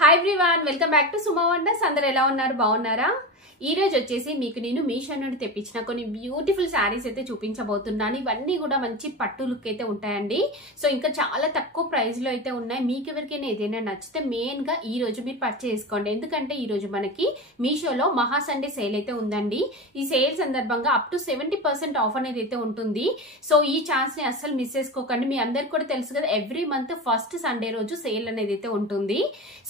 Hi everyone, welcome back to Suma wonders. అందరూ ఎలా ఉన్నారు? బాగున్నారా? ఈ రోజు వచ్చేసి మీకు నేను మీషో నుండి తెప్పించిన కొన్ని బ్యూటిఫుల్ శారీస్ అయితే చూపించబోతున్నాను. ఇవన్నీ కూడా మంచి పట్టు లుక్ అయితే ఉంటాయండి. సో ఇంకా చాలా తక్కువ ప్రైస్ లో అయితే ఉన్నాయి. మీకు ఎవరికైనా ఏదైనా నచ్చితే మెయిన్ గా ఈ రోజు మీరు పర్చేస్ చేసుకోండి. ఎందుకంటే ఈ రోజు మనకి మీషోలో మహా సండే సేల్ అయితే ఉందండి. ఈ సేల్ సందర్భంగా అప్ టు 70% ఆఫ్ అనేది అయితే ఉంటుంది. సో ఈ ఛాన్స్ ని అస్సలు మిస్ చేసుకోకండి. మీ అందరికి కూడా తెలుసు కదా, ఎవ్రీ మంత్ ఫస్ట్ సండే రోజు సేల్ అనేది అయితే ఉంటుంది.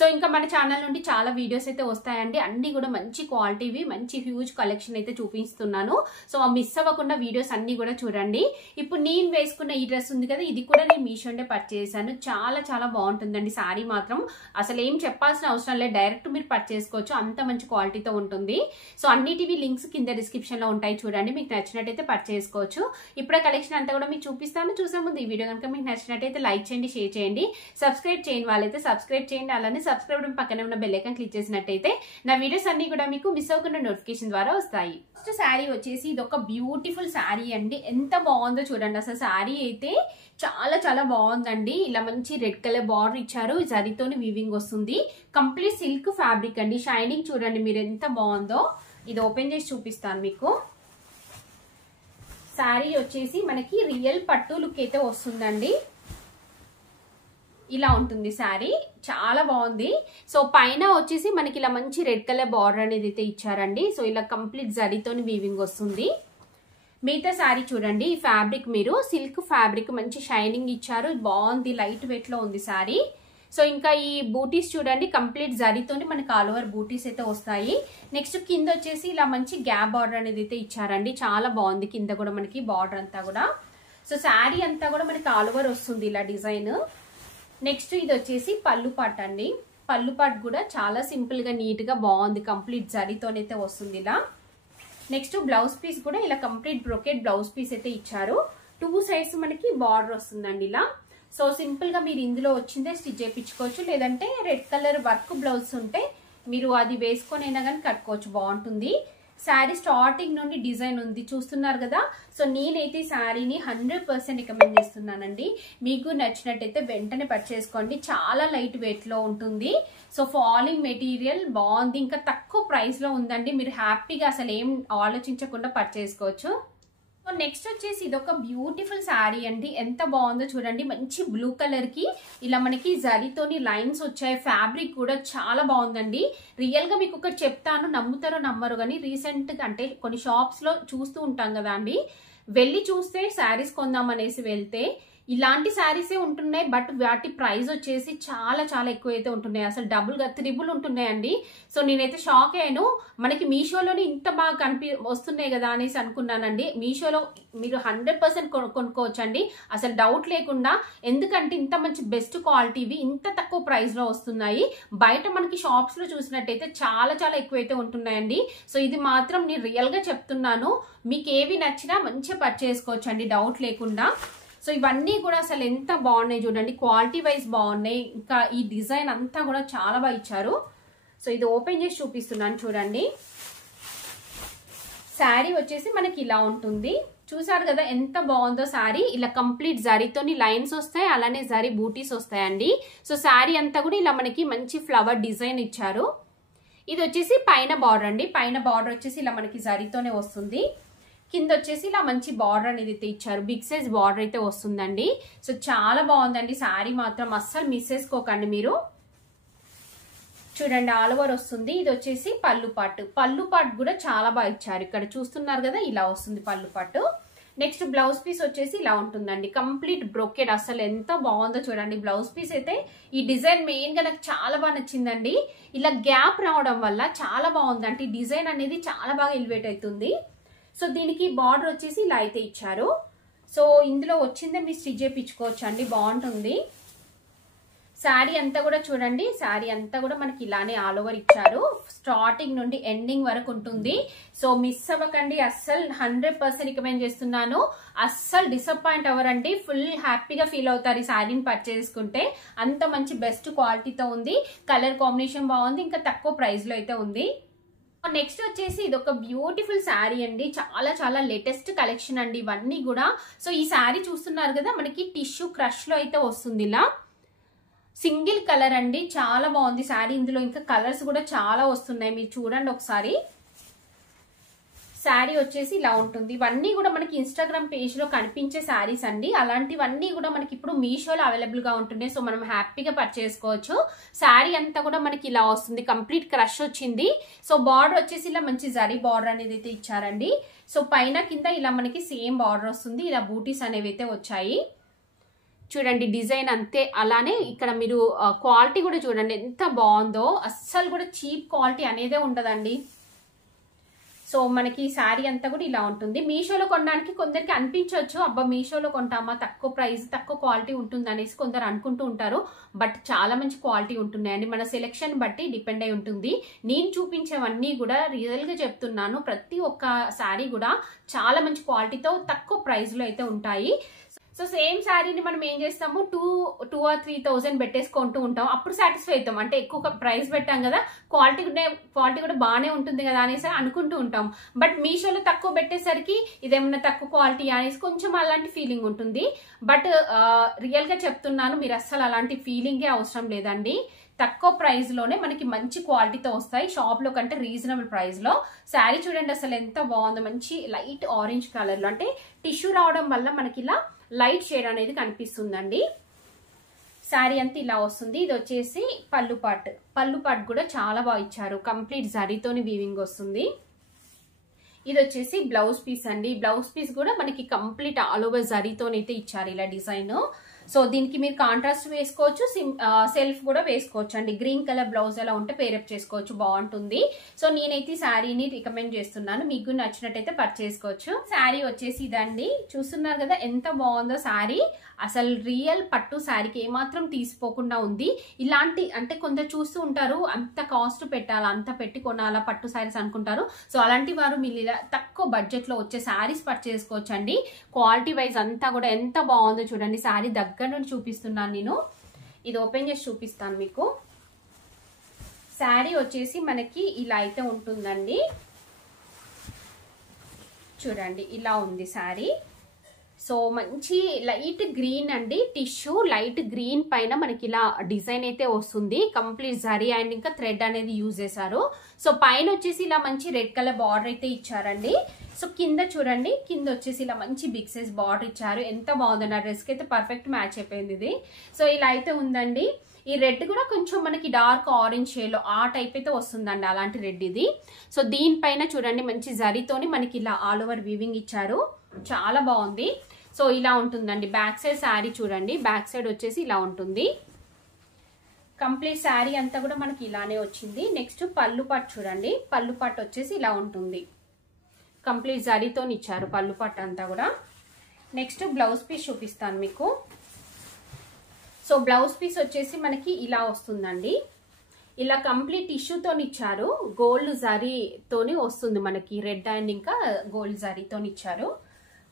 సో ఇంకా మన ఛానల్ నుండి చాలా వీడియోస్ అయితే వస్తాయండి. అన్ని కూడా మంచి క్వాలిటీ, మంచి హ్యూజ్ కలెక్షన్ అయితే చూపిస్తున్నాను. సో మిస్ అవ్వకుండా వీడియోస్ అన్ని కూడా చూడండి. ఇప్పుడు నేను వేసుకున్న ఈ డ్రెస్ ఉంది కదా, ఇది కూడా నేను మీషోనే పర్చేస్ చేశాను. చాలా చాలా బాగుంటుందండి. శారీ మాత్రం అసలు ఏం చెప్పాల్సిన అవసరం లేదు, డైరెక్ట్ మీరు పర్చేస్ చేసుకోవచ్చు. అంత మంచి క్వాలిటీతో ఉంటుంది. సో అన్నిటివి లింక్స్ కింద డిస్క్రిప్షన్ లో ఉంటాయి, చూడండి. మీకు నచ్చినట్టయితే పర్చేస్ చేసుకోవచ్చు. ఇప్పుడే కలెక్షన్ అంతా కూడా మీకు చూపిస్తాను. చూసే ముందు ఈ వీడియో కనుక మీకు నచ్చినట్టయితే లైక్ చేయండి, షేర్ చేయండి. సబ్స్క్రైబ్ చేయని వాళ్ళైతే సబ్స్క్రైబ్ చేయండి. అలానే సబ్స్క్రైబ్ పక్కనే ఉన్న బెల్ ఐకాన్ క్లిక్ చేసినట్టయితే నా వీడియోస్ అన్ని కూడా మీకు మిస్ అవ్వకుండా నోటిఫికేషన్ ద్వారా వస్తాయి. ఫస్ట్ శారీ వచ్చేసి ఇది ఒక బ్యూటిఫుల్ శారీ అండి. ఎంత బాగుందో చూడండి. అసలు శారీ అయితే చాలా చాలా బాగుందండి. ఇలా మంచి రెడ్ కలర్ బార్డర్ ఇచ్చారు, జరీతోని వీవింగ్ వస్తుంది. కంప్లీట్ సిల్క్ ఫ్యాబ్రిక్ అండి. షైనింగ్ చూడండి మీరు ఎంత బాగుందో. ఇది ఓపెన్ చేసి చూపిస్తాను మీకు. శారీ వచ్చేసి మనకి రియల్ పట్టు లుక్ అయితే వస్తుందండి. ఇలా ఉంటుంది శారీ, చాలా బాగుంది. సో పైన వచ్చేసి మనకి ఇలా మంచి రెడ్ కలర్ బార్డర్ అనేది అయితే ఇచ్చారండి. సో ఇలా కంప్లీట్ జరీతోని వీవింగ్ వస్తుంది. మిగతా శారీ చూడండి, ఈ ఫ్యాబ్రిక్ మీరు సిల్క్ ఫ్యాబ్రిక్ మంచి షైనింగ్ ఇచ్చారు, బాగుంది. లైట్ వెయిట్ లో ఉంది శారీ. సో ఇంకా ఈ బూటీస్ చూడండి, కంప్లీట్ జరీతోని మనకి ఆల్ ఓవర్ బూటీస్ అయితే వస్తాయి. నెక్స్ట్ కింద వచ్చేసి ఇలా మంచి గ్యాప్ బార్డర్ అనేది అయితే ఇచ్చారండి. చాలా బాగుంది. కింద కూడా మనకి బార్డర్ అంతా కూడా. సో శారీ అంతా కూడా మనకి ఆల్ ఓవర్ వస్తుంది ఇలా డిజైన్. నెక్స్ట్ ఇది వచ్చేసి పళ్ళు పాట్ అండి. పళ్ళు పాట్ కూడా చాలా సింపుల్ గా నీట్ గా బాగుంది. కంప్లీట్ జరీతోనైతే వస్తుంది ఇలా. నెక్స్ట్ బ్లౌజ్ పీస్ కూడా ఇలా కంప్లీట్ బ్రొకెట్ బ్లౌజ్ పీస్ అయితే ఇచ్చారు. 2 సైడ్స్ మనకి బార్డర్ వస్తుందండి ఇలా. సో సింపుల్ గా మీరు ఇందులో వచ్చిందే స్టిచ్ చేయించుకోవచ్చు, లేదంటే రెడ్ కలర్ వర్క్ బ్లౌజ్ ఉంటే మీరు అది వేసుకొని అయినా కానీ కట్టుకోవచ్చు, బాగుంటుంది. శారీ స్టార్టింగ్ నుండి డిజైన్ ఉంది, చూస్తున్నారు కదా. సో నేనైతే శారీని 100% రికమెండ్ చేస్తున్నానండి. మీకు నచ్చినట్టయితే వెంటనే పర్చేస్ చేసుకోండి. చాలా లైట్ వెయిట్ లో ఉంటుంది. సో ఫాలింగ్ మెటీరియల్ బాగుంది, ఇంకా తక్కువ ప్రైస్ లో ఉందండి. మీరు హ్యాపీగా అసలు ఏం ఆలోచించకుండా పర్చేస్ చేసుకోవచ్చు. నెక్స్ట్ వచ్చేసి ఇది ఒక బ్యూటిఫుల్ శారీ అండి. ఎంత బాగుందో చూడండి. మంచి బ్లూ కలర్ కి ఇలా మనకి జరీతోని లైన్స్ వచ్చాయి. ఫ్యాబ్రిక్ కూడా చాలా బాగుందండి. రియల్ గా మీకు ఒకటి చెప్తాను, నమ్ముతారో నమ్మరు కానీ రీసెంట్ గా అంటే కొన్ని షాప్స్ లో చూస్తూ ఉంటాం కదా అండి, వెళ్ళి చూస్తే శారీస్ కొందాం అనేసి వెళ్తే ఇలాంటి శారీసే ఉంటున్నాయి. బట్ వాటి ప్రైస్ వచ్చేసి చాలా చాలా ఎక్కువ అయితే ఉంటున్నాయి. అసలు డబుల్ గా త్రిబుల్ ఉంటున్నాయండి. సో నేనైతే షాక్ అయ్యాను. మనకి మీషోలోనే ఇంత బాగా వస్తున్నాయి కదా అనేసి అనుకున్నానండి. మీషోలో మీరు 100% కొనుక్కోవచ్చు అండి, అసలు డౌట్ లేకుండా. ఎందుకంటే ఇంత మంచి బెస్ట్ క్వాలిటీవి ఇంత తక్కువ ప్రైస్ లో వస్తున్నాయి. బయట మనకి షాప్స్ లో చూసినట్టయితే చాలా చాలా ఎక్కువ అయితే ఉంటున్నాయండి. సో ఇది మాత్రం నేను రియల్ గా చెప్తున్నాను. మీకు ఏవి నచ్చినా మంచిగా పర్చేస్ చేసుకోవచ్చు అండి, డౌట్ లేకుండా. సో ఇవన్నీ కూడా అసలు ఎంత బాగున్నాయి చూడండి. క్వాలిటీ వైజ్ బాగున్నాయి. ఇంకా ఈ డిజైన్ అంతా కూడా చాలా బాగా ఇచ్చారు. సో ఇది ఓపెన్ చేసి చూపిస్తున్నాను చూడండి. శారీ వచ్చేసి మనకి ఇలా ఉంటుంది. చూసారు కదా ఎంత బాగుందో శారీ. ఇలా కంప్లీట్ జరీతోని లైన్స్ వస్తాయి, అలానే జరీ బూటీస్ వస్తాయండి. సో శారీ అంతా కూడా ఇలా మనకి మంచి ఫ్లవర్ డిజైన్ ఇచ్చారు. ఇది వచ్చేసి పైన బార్డర్ అండి. పైన బార్డర్ వచ్చేసి ఇలా మనకి జరీతోనే వస్తుంది. కింద వచ్చేసి ఇలా మంచి బార్డర్ అనేది అయితే ఇచ్చారు. బిగ్ సైజ్ బార్డర్ అయితే వస్తుందండి. సో చాలా బాగుందండి శారీ మాత్రం, అస్సలు మిస్ చేసుకోకండి మీరు. చూడండి ఆల్ ఓవర్ వస్తుంది. ఇది వచ్చేసి పళ్ళు పాటు. పళ్ళు పాటు కూడా చాలా బాగా ఇచ్చారు. ఇక్కడ చూస్తున్నారు కదా, ఇలా వస్తుంది పళ్ళు పాటు. నెక్స్ట్ బ్లౌజ్ పీస్ వచ్చేసి ఇలా ఉంటుందండి. Complete brocade. అసలు ఎంత బాగుందో చూడండి బ్లౌజ్ పీస్ అయితే. ఈ డిజైన్ మెయిన్ గా నాకు చాలా బాగా నచ్చిందండి. ఇలా గ్యాప్ రావడం వల్ల చాలా బాగుంది. అంటే ఈ డిజైన్ అనేది చాలా బాగా ఎలివేట్ అవుతుంది. సో దీనికి బార్డర్ వచ్చేసి ఇలా అయితే ఇచ్చారు. సో ఇందులో వచ్చిందే మీరు స్టిచ్ చేయించుకోవచ్చు అండి, బాగుంటుంది. శారీ అంతా కూడా చూడండి, శారీ అంతా కూడా మనకి ఇలానే ఆల్ ఓవర్ ఇచ్చారు. స్టార్టింగ్ నుండి ఎండింగ్ వరకు ఉంటుంది. సో మిస్ అవ్వకండి, అస్సలు 100% రికమెండ్ చేస్తున్నాను. అస్సలు డిసప్పాయింట్ అవ్వరండి, ఫుల్ హ్యాపీగా ఫీల్ అవుతారు ఈ శారీని పర్చేస్ చేసుకుంటే. అంత మంచి బెస్ట్ క్వాలిటీతో ఉంది. కలర్ కాంబినేషన్ బాగుంది, ఇంకా తక్కువ ప్రైస్ లో అయితే ఉంది. నెక్స్ట్ వచ్చేసి ఇది ఒక బ్యూటిఫుల్ శారీ అండి. చాలా చాలా లేటెస్ట్ కలెక్షన్ అండి ఇవన్నీ కూడా. సో ఈ శారీ చూస్తున్నారు కదా, మనకి టిష్యూ క్రష్ లో అయితే వస్తుంది ఇలా. సింగిల్ కలర్ అండి, చాలా బాగుంది శారీ. ఇందులో ఇంకా కలర్స్ కూడా చాలా వస్తున్నాయి, మీరు చూడండి ఒకసారి. శారీ వచ్చేసి ఇలా ఉంటుంది. ఇవన్నీ కూడా మనకి ఇన్స్టాగ్రామ్ పేజ్ లో కనిపించే శారీస్ అండి. అలాంటివన్నీ కూడా మనకి ఇప్పుడు మీషోలో అవైలబుల్ గా ఉంటున్నాయి. సో మనం హ్యాపీగా పర్చేస్ చేసుకోవచ్చు. శారీ అంతా కూడా మనకి ఇలా వస్తుంది, కంప్లీట్ క్రష్ వచ్చింది. సో బార్డర్ వచ్చేసి ఇలా మంచి జరీ బార్డర్ అనేది అయితే ఇచ్చారండి. సో పైన కింద ఇలా మనకి సేమ్ బార్డర్ వస్తుంది. ఇలా బూటీస్ అనేవి అయితే వచ్చాయి. చూడండి డిజైన్ అంతే. అలానే ఇక్కడ మీరు క్వాలిటీ కూడా చూడండి ఎంత బాగుందో. అస్సలు కూడా చీప్ క్వాలిటీ అనేదే ఉండదండి. సో మనకి శారీ అంతా కూడా ఇలా ఉంటుంది. మీషోలో కొనడానికి కొందరికి అనిపించవచ్చు, అబ్బా మీషోలో కొంటామా, తక్కువ ప్రైస్ తక్కువ క్వాలిటీ ఉంటుంది అనేసి కొందరు అనుకుంటూ ఉంటారు. బట్ చాలా మంచి క్వాలిటీ ఉంటున్నాయండి. మన సెలెక్షన్ బట్టి డిపెండ్ అయి ఉంటుంది. నేను చూపించేవన్నీ కూడా రియల్ గా చెప్తున్నాను. ప్రతి ఒక్క శారీ కూడా చాలా మంచి క్వాలిటీతో తక్కువ ప్రైస్ లో అయితే ఉంటాయి. సో సేమ్ శారీని మనం ఏం చేస్తాము, 2 or 3,000 పెట్టేసుకుంటూ ఉంటాం. అప్పుడు సాటిస్ఫై అవుతాం, అంటే ఎక్కువ ప్రైస్ పెట్టాం కదా, క్వాలిటీ కూడా బాగానే ఉంటుంది కదా అనేసి అనుకుంటూ ఉంటాం. బట్ మీషోలో తక్కువ పెట్టేసరికి ఇదేమన్నా తక్కువ క్వాలిటీ అనేసి కొంచెం అలాంటి ఫీలింగ్ ఉంటుంది. బట్ రియల్ గా చెప్తున్నాను, మీరు అస్సలు అలాంటి ఫీలింగే అవసరం లేదండి. తక్కువ ప్రైస్ లోనే మనకి మంచి క్వాలిటీతో వస్తాయి, షాప్ లో కంటే రీజనబుల్ ప్రైస్ లో. శారీ చూడండి అసలు ఎంత బాగుందో, మంచి లైట్ ఆరెంజ్ కలర్ లో, అంటే టిష్యూ రావడం వల్ల మనకి ఇలా లైట్ షేడ్ అనేది కనిపిస్తుందండి. శారీ అంతా ఇలా వస్తుంది. ఇది వచ్చేసి పళ్ళు పాట్ కూడా చాలా బాగా ఇచ్చారు, కంప్లీట్ జరీతోని వీవింగ్ వస్తుంది. ఇది వచ్చేసి బ్లౌజ్ పీస్ అండి. బ్లౌజ్ పీస్ కూడా మనకి కంప్లీట్ ఆల్ ఓవర్ జరీతోనైతే ఇచ్చారు ఇలా డిజైన్. సో దీనికి మీరు కాంట్రాస్ట్ వేసుకోవచ్చు, సెల్ఫ్ కూడా వేసుకోవచ్చు అండి. గ్రీన్ కలర్ బ్లౌజ్ అలా ఉంటే పేరప్ చేసుకోవచ్చు, బాగుంటుంది. సో నేనైతే శారీని రికమెండ్ చేస్తున్నాను, మీకు నచ్చినట్టయితే పర్చేస్ చేసుకోవచ్చు. శారీ వచ్చేసి ఇదండి, చూస్తున్నారు కదా ఎంత బాగుందో శారీ. అసలు రియల్ పట్టు శారీకి ఏమాత్రం తీసిపోకుండా ఉంది. ఇలాంటి అంటే కొందరు చూస్తూ ఉంటారు, అంత కాస్ట్ పెట్టాలా, అంత పెట్టి కొనాలా పట్టు శారీస్ అనుకుంటారు. సో అలాంటి వారు మీరు ఇలా తక్కువ బడ్జెట్ లో వచ్చే శారీస్ పర్చేస్ చేసుకోవచ్చు అండి. క్వాలిటీ వైజ్ అంతా కూడా ఎంత బాగుందో చూడండి. శారీ దగ్గర నుండి చూపిస్తున్నాను నేను, ఇది ఓపెన్ చేసి చూపిస్తాను మీకు. శారీ వచ్చేసి మనకి ఇలా అయితే ఉంటుందండి. చూడండి ఇలా ఉంది శారీ. సో మంచి లైట్ గ్రీన్ అండి, టిష్యూ లైట్ గ్రీన్ పైన మనకి ఇలా డిజైన్ అయితే వస్తుంది. కంప్లీట్ జరీ అండ్ ఇంకా థ్రెడ్ అనేది యూజ్ చేశారు. సో పైన వచ్చేసి ఇలా మంచి రెడ్ కలర్ బార్డర్ అయితే ఇచ్చారండి. సో కింద చూడండి, కింద వచ్చేసి ఇలా మంచి బిగ్ సైజ్ బార్డర్ ఇచ్చారు. ఎంత బాగుంది, నా డ్రెస్ కి అయితే పర్ఫెక్ట్ మ్యాచ్ అయిపోయింది ఇది. సో ఇలా అయితే ఉందండి. ఈ రెడ్ కూడా కొంచెం మనకి డార్క్ ఆరెంజ్ షేడ్ లో ఆ టైప్ అయితే వస్తుందండి, అలాంటి రెడ్ ఇది. సో దీనిపైన చూడండి మంచి జరీతోని మనకి ఇలా ఆల్ ఓవర్ వీవింగ్ ఇచ్చారు, చాలా బాగుంది. సో ఇలా ఉంటుందండి. బ్యాక్ సైడ్ శారీ చూడండి, బ్యాక్ సైడ్ వచ్చేసి ఇలా ఉంటుంది. కంప్లీట్ శారీ అంతా కూడా మనకి ఇలానే వచ్చింది. నెక్స్ట్ పళ్ళు పాట్ చూడండి, పళ్ళు పాట్ వచ్చేసి ఇలా ఉంటుంది, కంప్లీట్ జరీతో ఇచ్చారు పళ్ళు పాట్ అంతా కూడా. నెక్స్ట్ బ్లౌజ్ పీస్ చూపిస్తాను మీకు. సో బ్లౌజ్ పీస్ వచ్చేసి మనకి ఇలా వస్తుందండి. ఇలా కంప్లీట్ టిష్యూతో ఇచ్చారు, గోల్డ్ జరీతోని వస్తుంది మనకి, రెడ్ అండ్ ఇంకా గోల్డ్ జరీతో ఇచ్చారు.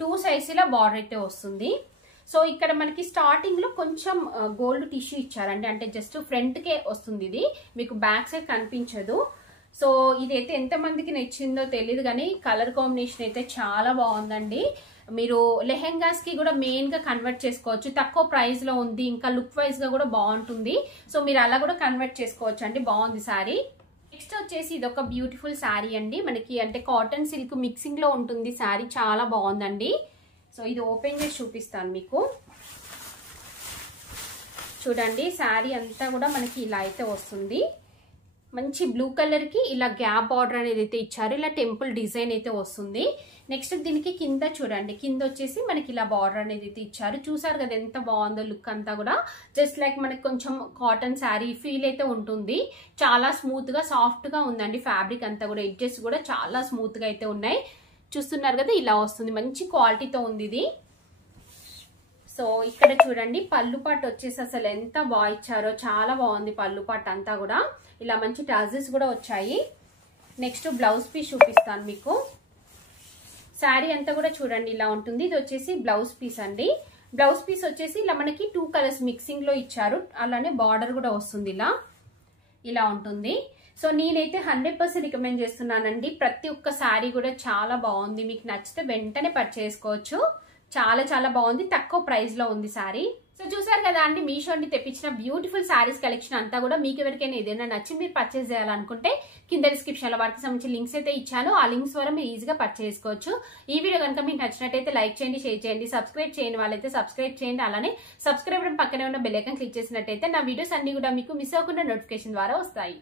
2 సైడ్స్ ఇలా బార్డర్ అయితే వస్తుంది. సో ఇక్కడ మనకి స్టార్టింగ్ లో కొంచెం గోల్డ్ టిష్యూ ఇచ్చారండి, అంటే జస్ట్ ఫ్రంట్ కే వస్తుంది ఇది, మీకు బ్యాక్ సైడ్ కనిపించదు. సో ఇదైతే ఎంత మందికి నచ్చిందో తెలియదు కానీ కలర్ కాంబినేషన్ అయితే చాలా బాగుందండి. మీరు లెహెంగాస్ కి కూడా మెయిన్ గా కన్వర్ట్ చేసుకోవచ్చు, తక్కువ ప్రైస్ లో ఉంది, ఇంకా లుక్ వైజ్ గా కూడా బాగుంటుంది. సో మీరు అలా కూడా కన్వర్ట్ చేసుకోవచ్చు అండి, బాగుంది శారీ. నెక్స్ట్ వచ్చేసి ఇది ఒక బ్యూటిఫుల్ శారీ అండి, మనకి అంటే కాటన్ సిల్క్ మిక్సింగ్ లో ఉంటుంది శారీ, చాలా బాగుందండి. సో ఇది ఓపెన్ చేసి చూపిస్తాను మీకు. చూడండి శారీ అంతా కూడా మనకి ఇలా అయితే వస్తుంది. మంచి బ్లూ కలర్ కి ఇలా గ్యాప్ బార్డర్ అనేది అయితే ఇచ్చారు, ఇలా టెంపుల్ డిజైన్ అయితే వస్తుంది. నెక్స్ట్ దీనికి కింద చూడండి, కింద వచ్చేసి మనకి ఇలా బార్డర్ అనేది అయితే ఇచ్చారు. చూసారు కదా ఎంత బాగుందో లుక్ అంతా కూడా, జస్ట్ లైక్ మనకి కొంచెం కాటన్ శారీ ఫీల్ అయితే ఉంటుంది. చాలా స్మూత్ గా సాఫ్ట్ గా ఉందండి ఫ్యాబ్రిక్ అంతా కూడా, ఎడ్జెస్ కూడా చాలా స్మూత్ గా అయితే ఉన్నాయి. చూస్తున్నారు కదా ఇలా వస్తుంది, మంచి క్వాలిటీతో ఉంది ఇది. సో ఇక్కడ చూడండి పళ్ళు పాట్ వచ్చేసి అసలు ఎంత బాగా ఇచ్చారో, చాలా బాగుంది పళ్ళు పాట్ అంతా కూడా, ఇలా మంచి టాజెస్ కూడా వచ్చాయి. నెక్స్ట్ బ్లౌజ్ పీస్ చూపిస్తాను మీకు. శారీ అంతా కూడా చూడండి ఇలా ఉంటుంది. ఇది వచ్చేసి బ్లౌజ్ పీస్ అండి. బ్లౌజ్ పీస్ వచ్చేసి ఇలా మనకి 2 కలర్స్ మిక్సింగ్ లో ఇచ్చారు, అలానే బార్డర్ కూడా వస్తుంది ఇలా ఉంటుంది. సో నేనైతే 100% రికమెండ్ చేస్తున్నానండి. ప్రతి ఒక్క శారీ కూడా చాలా బాగుంది, మీకు నచ్చితే వెంటనే పర్చేస్ చేసుకోవచ్చు. చాలా చాలా బాగుంది, తక్కువ ప్రైస్ లో ఉంది శారీ. సో చూసారు కదా అండి, మీషో నుండి తెప్పించిన బ్యూటిఫుల్ సారీస్ కలెక్షన్ అంతా కూడా మీకు ఎవరికైనా ఏదైనా నచ్చి మీరు పర్చేస్ చేయాలనుకుంటే కింద డిస్క్రిప్షన్ లో వాటికి సంబంధించి లింక్స్ అయితే ఇచ్చాను. ఆ లింక్స్ ద్వారా మీరు ఈజీగా పర్చేస్ చేసుకోవచ్చు. ఈ వీడియో కనుక మీకు నచ్చినట్టయితే లైక్ చేయండి, షేర్ చేయండి, సబ్స్క్రైబ్ చేయని వాళ్ళైతే సబ్స్క్రైబ్ చేయండి. అలానే సబ్స్క్రైబ్ పక్కనే ఉన్న బెల్ ఐకాన్ క్లిక్ చేసినట్టయితే నా వీడియోస్ అన్ని కూడా మీకు మిస్ అవ్వకుండా నోటిఫికేషన్ ద్వారా వస్తాయి.